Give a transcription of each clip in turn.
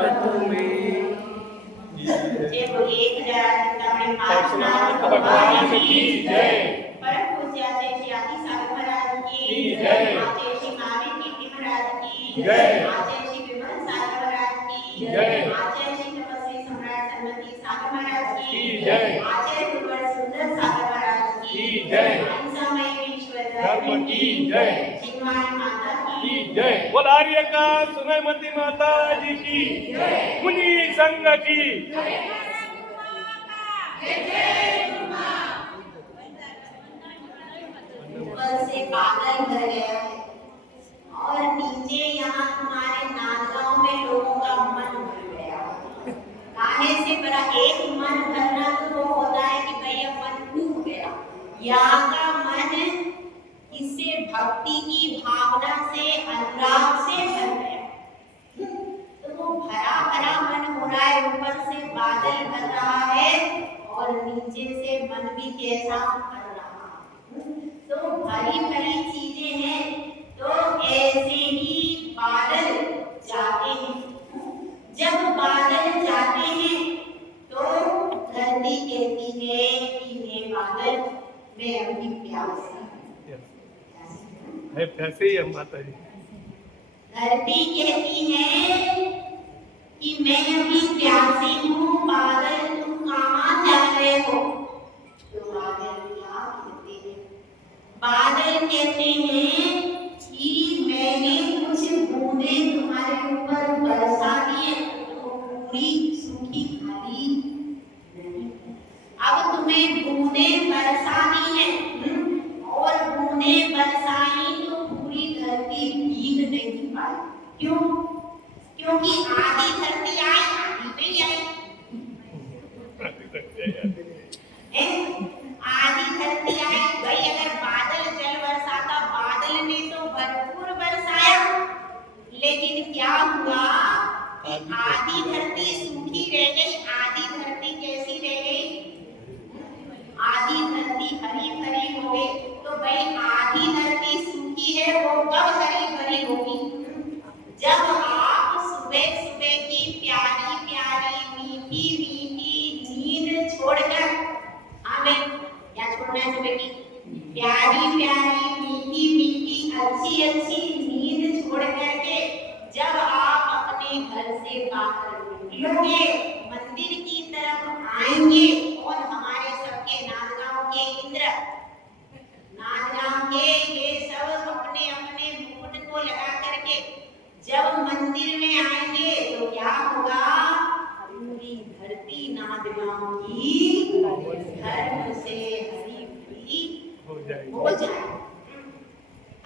तुम्हें जय बोलिए चिंतामणि पार्श्वनाथ भगवान की जय। परम पूज्य आचार्य श्री आदि सागर महाराज की जय। आचार्य श्री महावीर कीर्ति महाराज की जय। आचार्य श्री विमल सागर महाराज की जय। आचार्य श्री तपस्वी सम्राट सन्मति सागर महाराज की जय। आचार्य गुरुवर सुंदर सागर महाराज की जय। अहिंसामय ईश्वर धर्म की जय। शिववाणी माता की जय। बोल आर्य का सुनयमती माता जी की जय। मुनि संघ की ऊपर से बादल भर गया है और नीचे यहाँ तुम्हारे नांदगांव में लोगों का मन भर गया है। गाने से बड़ा एक मन भरना तो वो होता है कि भैया मन डूब गया। यहाँ का मन इससे भक्ति की भावना से अनुराग से भर गया, तो वो भरा भरा मन हो रहा है। ऊपर से बादल भर रहा है और नीचे से मन भी कैसा भर रहा है। तो भरी भरी चीजें हैं, तो ऐसे ही बादल जाते हैं। जब बादल जाते हैं तो धरती कहती है कि हे बादल मैं अभी प्यासी है। ऐसे ही हम माता जी। धरती कहती है कि मैं अभी प्यासी हूँ, बादल तुम कहाँ जा रहे हो? तो बादल क्या कहते हैं? बादल कहते हैं कि मैंने कुछ बूंदें तुम्हारे ऊपर बरसा दी, तो पूरी सूखी खाली नहीं। अब तुम्हें बूंदें बरसा दी है और बूंदें बरसाई तो पूरी धरती भीग नहीं पाई। क्यों? क्योंकि आधी धरती आई, आधी पे आई। आधी धरती आई भाई। अगर बादल जल बरसाता, बादल ने तो भरपूर बरसाया, लेकिन क्या हुआ? आधी धरती सूखी रह गई। आधी धरती कैसी रह गई? आधी धरती हरी भरी हो गई। तो भाई आधी धरती सूखी है, वो कब हरी भरी होगी? जब आप सुबह सुबह की प्यारी प्यारी मीठी मीठी नींद छोड़कर, हमें क्या छोड़ना है? सुबह की प्यारी प्यारी मीठी मीठी अच्छी अच्छी नींद छोड़ करके जब आप अपने घर से बाहर निकलोगे, मंदिर की तरफ आएंगे और हमारे सबके नांदगांव के इंद्र, नांदगांव के ये सब अपने अपने मुकुट को लगा करके जब मंदिर में आएंगे तो क्या होगा? पूरी धरती नांदगांव की धर्म से हरी भरी हो जाए।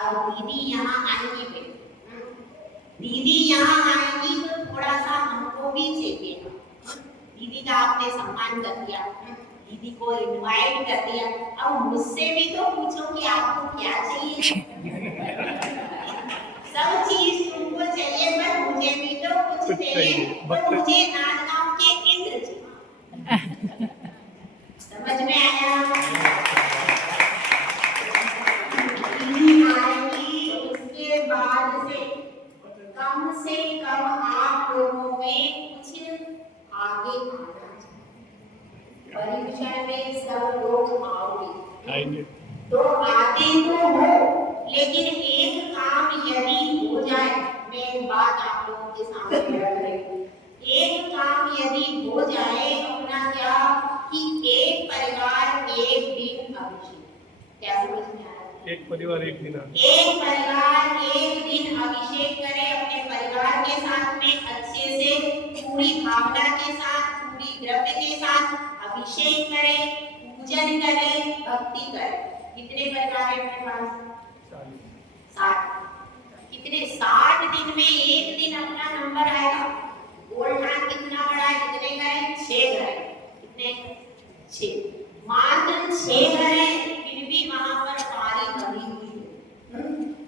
अब दीदी यहाँ आएंगी, दीदी यहाँ आएंगी तो थोड़ा सा हमको भी चाहिए। दीदी का आपने सम्मान कर दिया, दीदी को इनवाइट कर दिया, अब मुझसे भी तो पूछो कि आपको क्या चाहिए। सब चीज तुमको चाहिए पर मुझे भी तो कुछ चाहिए। तो मुझे नांदगांव के इंद्र चाहिए। समझ में आया? उसके बाद से कम आप लोगों में कुछ आगे आना चाहिए। परीक्षा में सब लोग आओगे तो आते तो हो, लेकिन एक काम यदि हो जाए, मैं एक बात आप लोगों के सामने रख रही हूँ। एक काम यदि हो जाए, अपना क्या कि एक परिवार एक दिन अभिषेक, क्या समझ में आ रहा है? एक परिवार एक दिन अभिषेक करे अपने परिवार के साथ में, अच्छे से पूरी भावना के साथ, पूरी द्रव्य के साथ अभिषेक करे, पूजन करे, भक्ति करे। कितने परिवार है अपने पास? 60। कितने? 60 दिन में एक दिन अपना नंबर आएगा। गोल्डन कितना बड़ा है? कितने का है? 6 घर है। कितने? 6। मात्र 6 घर है, फिर भी वहां पर पारी भरी हुई है।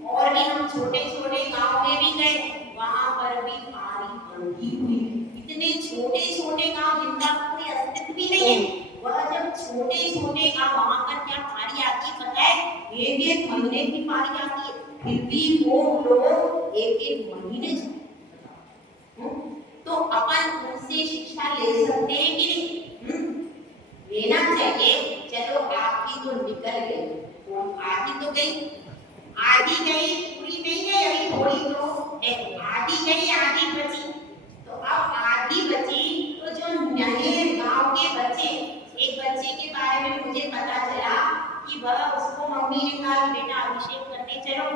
और भी हम छोटे छोटे गांव में भी गए, वहां पर भी पारी भरी हुई है। इतने छोटे छोटे गांव जिनका कोई अस्तित्व भी नहीं है, वह जब छोटे छोटे गांव, वहां पर क्या पारी आती है पता है? एक महीने की पारी आती है, फिर भी वो लोग एक महीने तो की शिक्षा ले सकते हैं कि नहीं? लेना चाहिए। चलो आपकी तो निकल गई, वो आधी तो गई, आधी गई पूरी नहीं गई, अभी थोड़ी तो है, आधी गई आधी बची। तो अब आधी बची तो जो नए गांव के बच्चे, एक बच्चे के बारे में मुझे पता चला कि वह उसको मम्मी ने कहा बेटा अभिषेक करने चलो।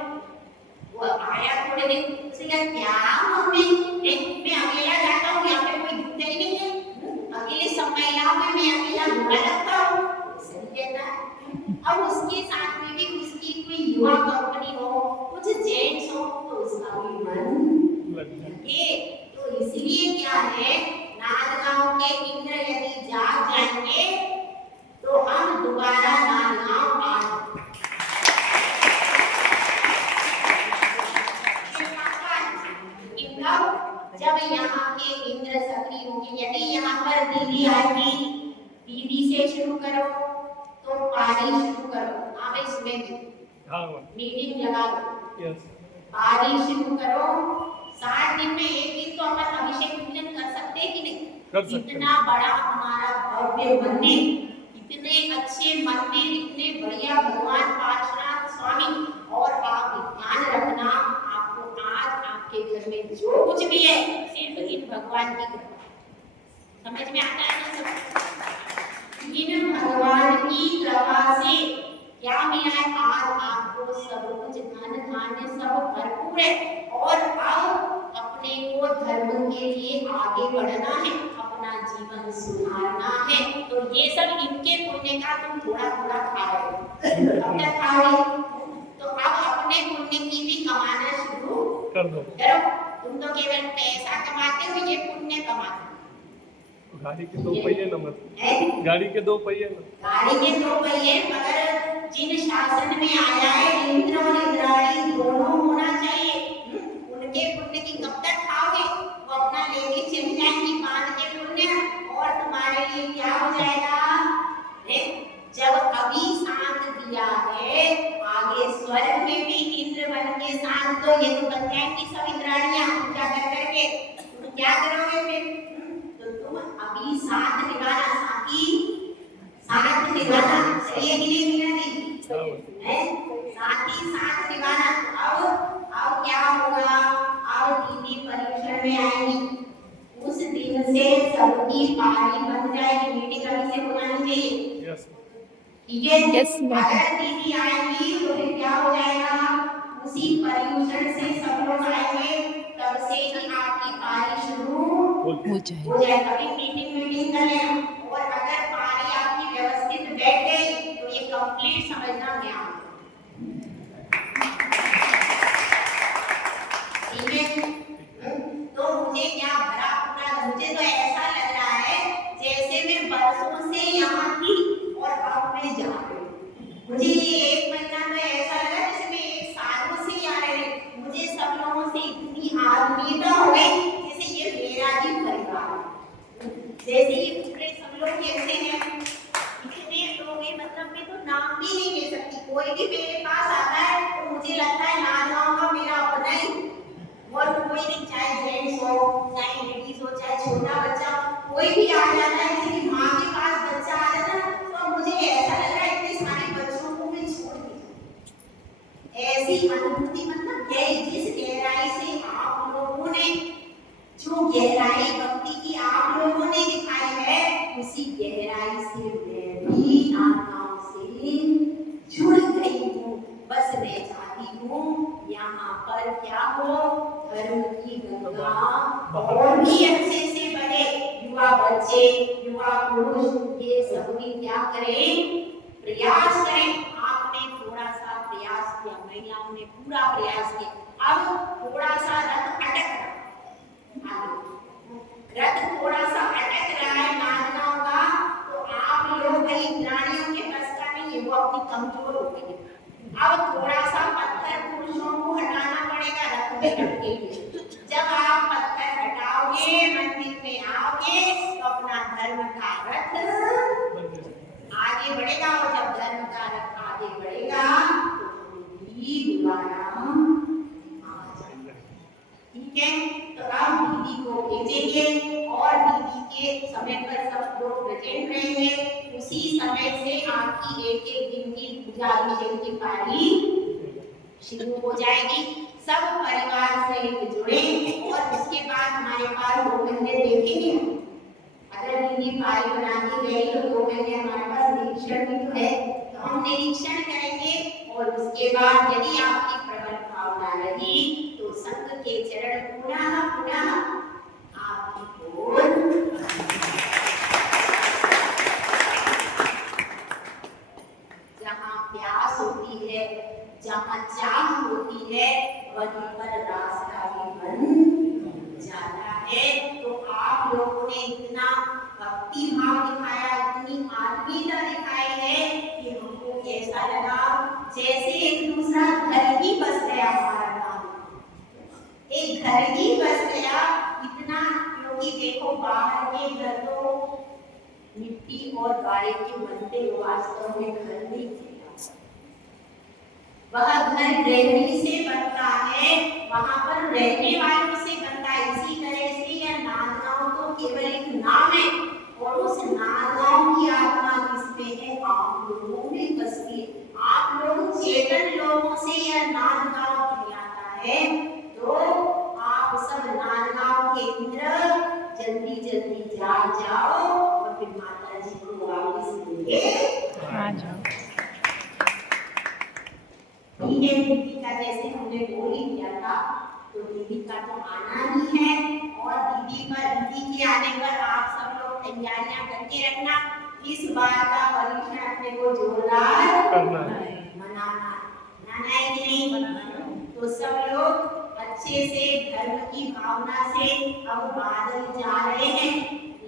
वो आया थोड़े दिन, उसने कहा क्या मम्मी मैं अकेला जाता हूँ, यहाँ पे कोई दिखता ही नहीं है, अकेले सब महिलाओं में मैं अकेला बुरा लगता हूँ। सही कहता है। अब उसके साथ में भी उसकी कोई युवा कंपनी हो, कुछ जेंट्स हो, तो उसका भी मन लगे। तो इसलिए क्या है, नांदगांव के इंद्र यदि जाग जाएंगे तो हम दोबारा नांदगांव आ जब यहाँ के इंद्र सक्रिय होंगे। यदि यहाँ पर दीदी आएगी, दीदी से शुरू करो तो पारी शुरू करो। आप इसमें मीटिंग लगा दो, पारी शुरू करो। 7 दिन में एक दिन तो अपन अभिषेक पूजन कर सकते हैं कि नहीं? इतना बड़ा हमारा भव्य मंदिर, इतने अच्छे मंदिर, इतने बढ़िया भगवान पार्श्वनाथ स्वामी। और आप ध्यान रखना, आपको आज आपके घर में जो कुछ भी है सिर्फ इन भगवान की कृपा। समझ में आता है ना सब? इन भगवान की कृपा से क्या मिला है? आज आपको सब कुछ धन धान्य सब भरपूर है। और अब अपने को धर्म के लिए आगे बढ़ना है, अपना जीवन सुधारना है। तो ये सब इनके पुण्य का तुम थोड़ा थोड़ा खा रहे हो। अब तक खा रहे हो, तो अब अपने पुण्य की भी कमाना शुरू कर दो। तुम तो केवल पैसा कमाते हो, ये पुण्य कमाते हो। गाड़ी के 2 पहिए न मत, गाड़ी के 2 पहिए न, गाड़ी के 2 पहिए। मगर जिन शासन में आया है इंद्र और इंद्राणी दोनों होना चाहिए। उनके पुण्य की कब तक खाओगे? वो अपना लेके चली जाएंगी बांध के पुण्य, और तुम्हारे लिए क्या हो जाएगा? जब अभी शांत दिया है, आगे स्वर्ग में भी इंद्र बन के शांत, तो ये तो बन जाएंगी सब इंद्राणियां पूजा कर करके। तो क्या करोगे फिर? तो तुम अभी शांत निभाना, साथी शांत निभाना। सही है कि नहीं मीना जी? साथी शांत निभाना। अब क्या होगा? अब दीदी परीक्षण में आएंगी, उस दिन से सबकी पारी बन जाएगी। मीटिंग अभी से बुलानी चाहिए, ठीक है? अगर दीदी आएंगी तो फिर क्या हो जाएगा? उसी पर्यूषण से सब लोग आएंगे, तब से ही आपकी पारी शुरू हो जाएगी। अभी मीटिंग कर लेना। और अगर पारी आपकी व्यवस्थित बैठ गई तो ये कंप्लीट समझना ज्ञान, ठीक है? तो मुझे क्या भरा पूरा, मुझे तो ऐसा लग रहा है जैसे मैं बरसों से यहाँ थी और अब मैं जा रही हूँ। मुझे ये 1 महीना तो ऐसा लगा जैसे मैं 1 सालों से यहाँ रह रही। मुझे सब लोगों से इतनी आत्मीयता हो गई जैसे ये मेरा ही परिवार, जैसे ये पूरे सब लोग कैसे हैं, इतने लोग हैं, मतलब मैं तो नाम भी नहीं ले सकती। कोई भी मेरे पास आता है तो मुझे लगता है नादगांव का मेरा अपना ही। और कोई नहीं, चाहे जेंट्स हो, चाहे लेडीज हो, चाहे छोटा बच्चा, कोई भी आ जाता है, किसी की माँ के पास बच्चा आ जाता है, तो मुझे ऐसा लग रहा है इतने सारे बच्चों को मैं छोड़ दी। ऐसी अनुभूति, मतलब जिस गहराई से आप लोगों ने, जो गहराई भक्ति की आप लोगों ने दिखाई है, उसी गहराई से मैं भी नादगांव से जुड़ गई हूँ। बस मैं चाहती हूँ यहाँ पर क्या हो, धर्म की गंगा और भी अच्छे से बहे। युवा बच्चे, युवा पुरुष, ये सभी क्या करें? प्रयास करें। आपने थोड़ा सा प्रयास किया, महिलाओं ने पूरा प्रयास किया। अब थोड़ा सा रथ अटक रहा है, रथ थोड़ा सा अटक रहा है नादगांव का, तो आप लोग भाई इंद्राणियों के बस का नहीं है, वो अपनी कमजोर हो गई। अब थोड़ा सा पत्थर पुरुषों को हटाना पड़ेगा रथ में रखने के लिए। जब आप पत्थर हटाओगे, मंदिर में आओगे, तो अपना धर्म का रथ आगे बढ़ेगा। और जब धर्म का रथ आगे बढ़ेगा तो भी दोबारा आ जाएगा। ठीक ठीक है, तो अब दीदी को भेजेंगे और दीदी के समय पर सब लोग प्रेजेंट रहेंगे। उसी समय से आपकी एक एक दिन की पूजा अभिषेक की पारी शुरू हो जाएगी। सब परिवार सहित जुड़े और उसके बाद हमारे पास 2 महीने देखेंगे। अगर दीदी पारी बनाती गई तो 2 महीने हमारे पास निरीक्षण भी तो है, तो हम निरीक्षण करेंगे और उसके बाद यदि आपकी प्रबल भावना रही तो संत के चरण पुनः पुनः आपकी ओर। जहाँ प्यास होती है, जहाँ चाह होती है, वहीं पर रास्ता भी बन जाता है। तो आप लोगों ने इतना भक्ति भाव दिखाया, इतनी आत्मीयता दिखाई है कि हमको ऐसा लगा जैसे एक दूसरा घर ही बस गया। हमारा काम एक घर ही बस गया इतना, क्योंकि देखो बाहर के घर तो मिट्टी और गाड़ी के बनते, वास्तव में घर नहीं थे। वह घर गृहिणी से बनता है, वहां पर रहने वालों से बनता है। इसी तरह से यह नांदगांव तो केवल एक नाम है और उस नांदगांव की आत्मा किसमें है? आप लोगों में बसती है। आप लोग चेतन लोगों से यह नांदगांव कहलाता है। तो आप सब नांदगांव के इंद्र जल्दी जल्दी जाओ और फिर माता जी को वापस लेके आ जाओ। दीदी का जैसे हमने बोल ही किया था, तो दीदी का तो आना ही है और दीदी के आने पर आप सब लोग तैयारियां करके रखना। इस बार का परीक्षा अपने को जोरदार मनाना है कि नहीं? तो सब लोग अच्छे से धर्म की भावना से, अब बादल जा रहे हैं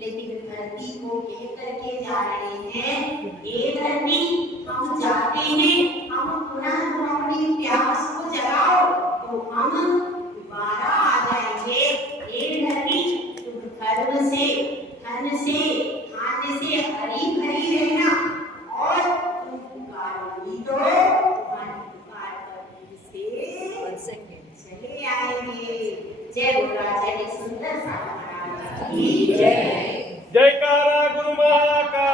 लेकिन धरती को कह करके जा रहे हैं, ये धरती हम जाते हैं, हम पुनः तुम अपनी प्यास को जगाओ तो हम दोबारा आ जाएंगे। ये धरती तुम धर्म से, धन से, खाने से हरी भरी रहना और तुम पुकारोगी तो तुम्हारी पुकार करने से चले आएंगे। जय बोला जय सुंदर सा महाराज की जय। जयकारा गुरु महाकाल।